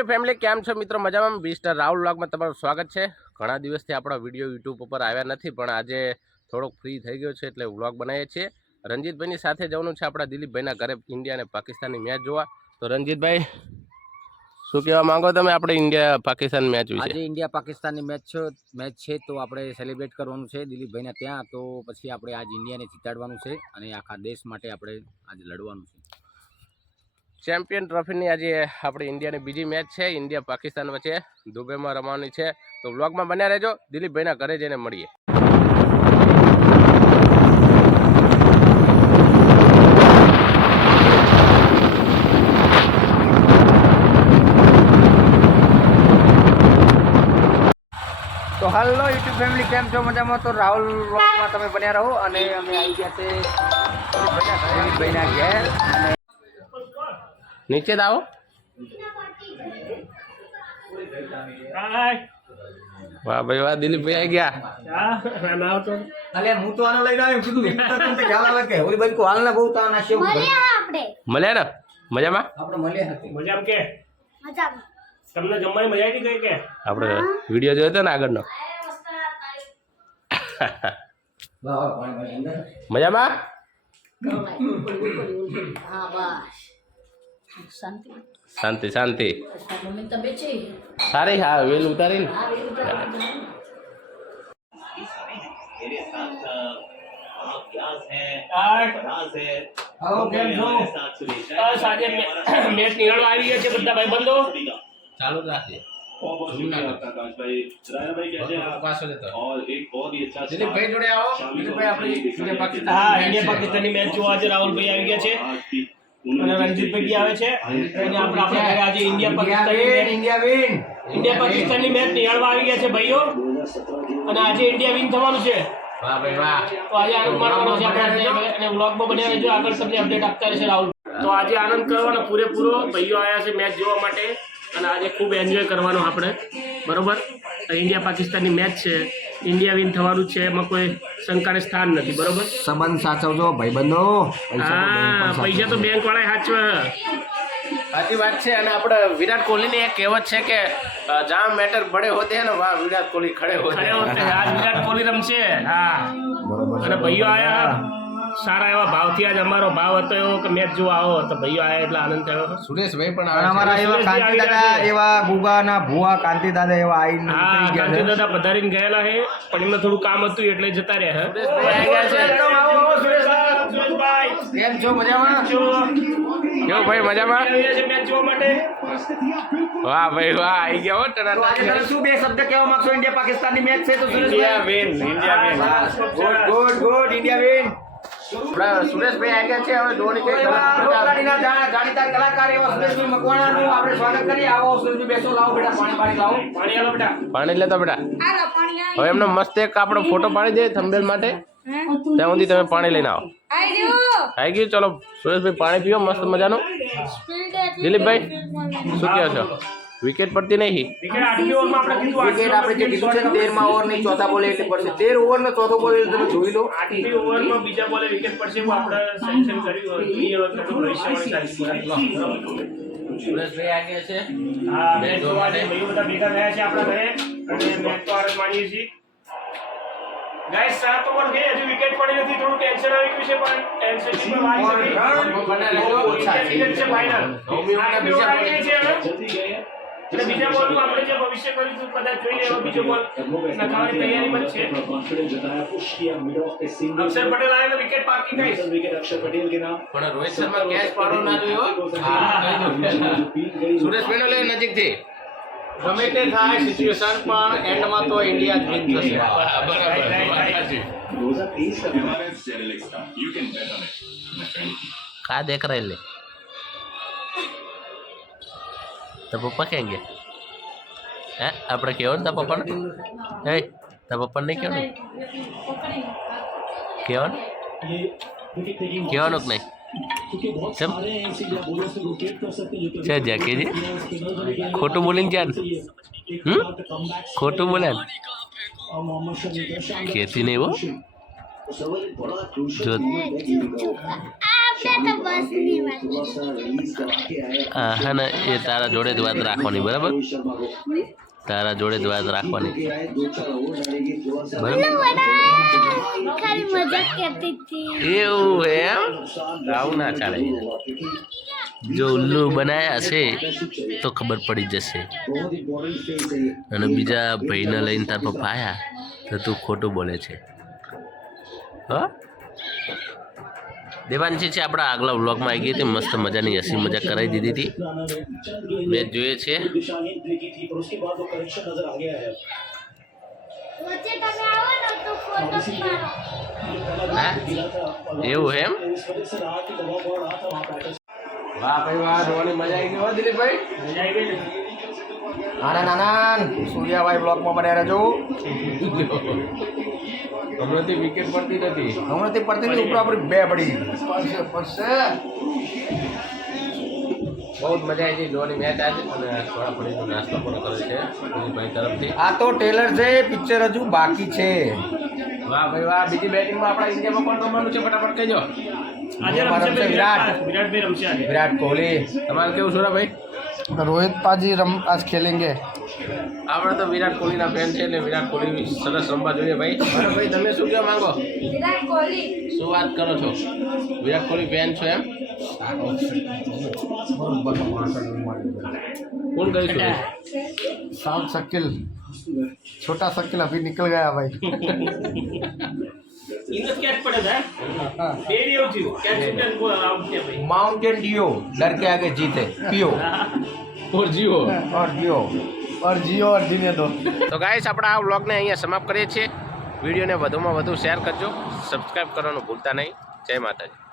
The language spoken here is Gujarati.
યુટ્યુબ ફેમિલી કેમ છો મિત્રો? મજામાં? મિસ્ટર રાહુલ વ્લોગમાં તમારું સ્વાગત છે। ઘણા દિવસથી આપણો વિડીયો યુટ્યુબ ઉપર આવ્યા નથી, પણ આજે થોડોક ફ્રી થઈ ગયો છે એટલે વ્લોગ બનાવીએ છીએ। રણજીતભાઈની સાથે જવાનું છે આપણા દિલીપભાઈના ઘરે ઇન્ડિયા અને પાકિસ્તાનની મેચ જોવા। તો રણજીતભાઈ, શું કહેવા માંગો તમે આપણે ઇન્ડિયા પાકિસ્તાન મેચ વિશે? આજે ઇન્ડિયા પાકિસ્તાનની મેચ છે તો આપણે સેલિબ્રેટ કરવાનું છે દિલીપભાઈના ત્યાં। તો પછી આપણે આજ ઇન્ડિયાને જીતાડવાનું છે અને આખા દેશ માટે આપણે આજે લડવાનું છે। ચેમ્પિયન ટ્રોફીની આજે આપણી ઇન્ડિયાની બીજી મેચ છે, ઇન્ડિયા પાકિસ્તાન વચ્ચે દુબઈમાં રમવાની છે। તો વ્લોગમાં બન્યા રહેજો, દિલીપભાઈના ઘરે જઈને મળીએ। તો હાલો યુટ્યુબ ફેમિલી કેમ છો? મજામાં? તો રાહુલ વ્લોગમાં તમે બન્યા રહો અને અમે આવી ગયા છે દિલીપભાઈના ઘેર। નીચે આવો। વાહ ભાઈ વાહ, દિલીપભાઈ આવી ગયા। અલે હું તો આનો લઈને આવ્યો, કીધું તે ખ્યાલ આવે કે ઓલી બાજુ હાલના બહુ તાન આશે મળ્યા ને? મજામાં? આપણે મળ્યા હતી મજામાં કે મજામાં? તમને જમવાની મજા આવી ગઈ કે? આપણે વિડીયો જોયો હતો ને આગળનો? મજામાં? શાંતિ શાંતિ સારી। હા, વેલ ઉતારી ને મેચ નિહાળો આવી ગયા છે બધા ભાઈબંધો। ચાલુ રાખીએ। દિલીપભાઈ જોડે આવો। દિલીપભાઈ આપણી ઇન્ડિયા પાકિસ્તાન, હા, ઇન્ડિયા પાકિસ્તાનની મેચ જોવા આજે રાહુલભાઈ આવી ગયા છે અને રણજીતભાઈ બી આવે છે અને આપણે ઘરે આજે ઇન્ડિયા પાકિસ્તાનની મેચ નિહાળવા આવી ગયા છે ભાઈઓ। અને આજે ઇન્ડિયા વિન થવાનું છે। વાહ ભાઈ વાહ। તો આજે આનંદ માણવાનો છે આપણે અને વ્લોગમાં બન્યા રહેજો, આગળ તમને અપડેટ આપતા રહેશે રાહુલ। તો આજે આનંદ કરવાનો પૂરેપૂરો, ભાઈઓ આવ્યા છે મેચ જોવા માટે અને આજે ખૂબ એન્જોય કરવાનો આપણે, બરોબર? ઇન્ડિયા પાકિસ્તાનની મેચ છે, ઇન્ડિયા વિન થવાનું છે, એમાં કોઈ શંકાને સ્થાન નથી, બરોબર? સંબંધ સાચવજો ભાઈબંધો। હા, પૈસા તો બેંક વાળા સાચવે। સાચી વાત છે। અને આપણે વિરાટ કોહલીની એક કહેવત છે કે જहाँ મેટર બડે હોતે हैं ना वहाँ વિરાટ કોહલી ખડે હોતે ખડે હોતે हैं। આજ વિરાટ કોહલી રમશે। હા, અને ભાઈઓ આયા સારા એવા ભાવથી। આજ અમારો ભાવ હતો એવો કે મેચ જોવા આવો, તો ભાઈઓ આયા એટલે આનંદ થયો। સુરેશભાઈ પણ અમારા એવા કાંતિ દાદા, એવા ગુગાના ભુવા કાંતિ દાદા એવા આવીને હા, કાંતિ દાદા પધારીને ગયેલા છે, પણ એમને થોડું કામ હતું એટલે જતા રહ્યા। સુરેશભાઈ કેમ છો? મજામાં? કેવું ભાઈ? મજામાં? મેચ જોવા માટે। વાહ ભાઈ વાહ, આવી ગયા હો ટનાટન। શું બે શબ્દ કહેવા માંગશો? ઇન્ડિયા પાકિસ્તાનની મેચ છે તો India win, India win. Good India win. Sureshbhai આવી ગયા છે। હવે ધોની કે જાણીતા કલાકાર એવા સુરેશભાઈ મકવાણાનું આપણે સ્વાગત કરીએ। આવો સુરેશભાઈ, બેસો, લાવો બેટા પાણી લાવો। પાણી આલો બેટા, પાણી લેતો બેટા। હવે એમનો મસ્ત એક આપણો ફોટો પાડી દે થંબનેલ માટે, ત્યાં સુધી તમે પાણી લઈને આવો। આવી ગયું? ચલો સુરેશભાઈ પાણી પીઓ મસ્ત મજાનું। દિલીપભાઈ શું કહો છો? વિકેટ પડતી નહીં? વિકેટ આટલી ઓવરમાં આપણે કીધું, વિકેટ આપણે જે કીધું છે 13મા ઓવરની ચોથા બોલે એટલે પડશે। 13 ઓવરનો ચોથો બોલ તમે જોઈ લો। આટલી ઓવરમાં બીજા બોલે વિકેટ પડશે એવું આપણે સેન્શન કર્યું હોય। સુરેશભાઈ આવી ગયા છે। હા, મેચ જોવા માટે ભાઈઓ બધા ભેગા થયા છે આપણા ઘરે અને મેચ તો આનંદ માણીએ છીએ। ગાઈસ, 7 ઓવર ગઈ, હજુ વિકેટ પડી નથી, થોડું ટેન્શન આવી ગયું છે, પણ ટેન્શન ની પણ વાત નથી। છે ફાઇનલ બીજા અને બીજા બોલમાં આપણે જે ભવિષ્ય કર્યું હતું કદાચ જોઈ લે, એવો બીજો બોલ નખાવાની તૈયારીમાં જ છે। અક્ષર પટેલ આવેલો વિકેટ પાકી ગઈ। પણ રોહિત શર્મા કેચ પાડો ના જોયો। સુરેશભાઈ નો લે નજીકથી। ગમે તે થાય સિચ્યુએશન, પણ એન્ડમાં તો ઇન્ડિયા જ વિન થશે। का देख रहे ले? तो पप्पा कहेंगे हैं? આપણે કેવું તા પપ્પા ને? હે તા પપ્પા ને કેવું? કેવું? કેવાનું કે નહીં? કેમ છે જાકેજી ખોટું બોલીને જાન? ખોટું બોલે કહેતી નહીં वो जो હા ને એ તારા જોડે જ વાત રાખવાની બરાબર તારા જોડે જ વાત રાખવાની એવું એમ આવું ના ચાલે જો ઉલ્લુ બનાયા હશે તો ખબર પડી જશે અને બીજા ભાઈને લઈને તાર પપ્પા આયા તો તું ખોટું બોલે છે હા દેવાંશી છે આપણા આગલા વ્લોગમાં આવી ગઈ હતી મસ્ત મજાની હસી મજાક કરાવી દીધી હતી મેચ જોઈએ છે એવું એમ વાહ ભાઈ વાહ જોવાની મજા આવી ગઈ હો દિલીપભાઈ મજા આવી ગઈ ને નાના નાના સૂર્યાભાઈ બ્લોકમાં બન્યા રહેજો હમણાંથી વિકેટ પડતી નથી હમણાંથી પડતી નથી ઉપર આપણી બે પડી પડશે બહુ જ મજા આવી ગઈ જોવાની મેચ આજે અને થોડા પડીનો નાસ્તો પણ કરે છે દિલીપભાઈ તરફથી આ તો ટેલર છે પિક્ચર હજુ બાકી છે વાહ ભાઈ વાહ બીજી બેટિંગમાં આપણા ઇન્ડિયામાં કોણ રમવાનું છે ફટાફટ કહેજો આજે રમશે વિરાટભાઈ રમશે આજે વિરાટ કોહલી તમારે કેવું સુરાભાઈ रोहित पाजी आज खेलेंगे આપણે તો વિરાટ કોહલીના ફેન છે એટલે વિરાટ કોહલી સરસ રમવા જોઈએ ભાઈ મારો ભાઈ તમે શું કહેવા માંગો વિરાટ કોહલી શું વાત કરો છો વિરાટ કોહલી ફેન છો એમ કોણ ગયું છું साउथ शकील छोटा शकील अभी निकल गया भाई ઇંગ્લિશ કેચ પડે છે ડેરી એવું થયું કેચ શૂટર આઉટ છે ભાઈ माउंटेन ड्यू डर के आगे जीते पियो ઓર જીવો और जियो और जीने दो તો ગાઈસ આપણા આ વ્લોગને અહીંયા સમાપ્ત કરીએ છીએ વિડીયોને વધુમાં વધુ શેર કરજો સબસ્ક્રાઈબ કરવાનું ભૂલતા નહીં જય માતાજી